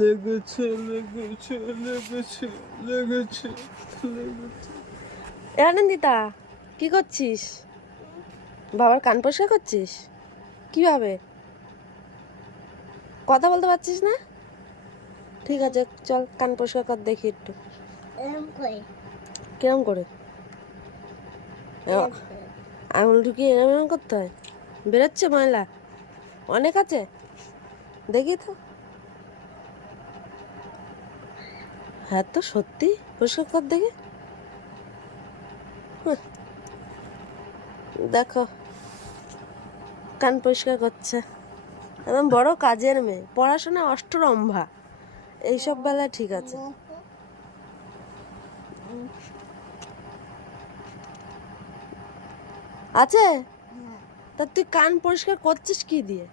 লেগেছে লেগেছে লেগেছে লেগেছে লেগেছে। আনন্দিতা, কি করছিস? বাবার কান পরিষ্কার করছিস? কিভাবে? কথা বলতে পারছিস না? ঠিক আছে, চল কান পরিষ্কার কর দেখি একটু। কিরম করে? আঙুল ঢুকিয়ে এরম এরম করতে হয়? বেরোচ্ছে ময়লা? অনেক আছে, দেখি তো। হ্যাঁ তো সত্যি, পরিষ্কার কর দেখি। দেখো, কান পরিষ্কার করছে। একদম বড় কাজের মেয়ে, পড়াশোনা অষ্টরম্ভা, এইসব বেলায় ঠিক আছে। আছে? তা তুই কান পরিষ্কার করছিস কি দিয়ে?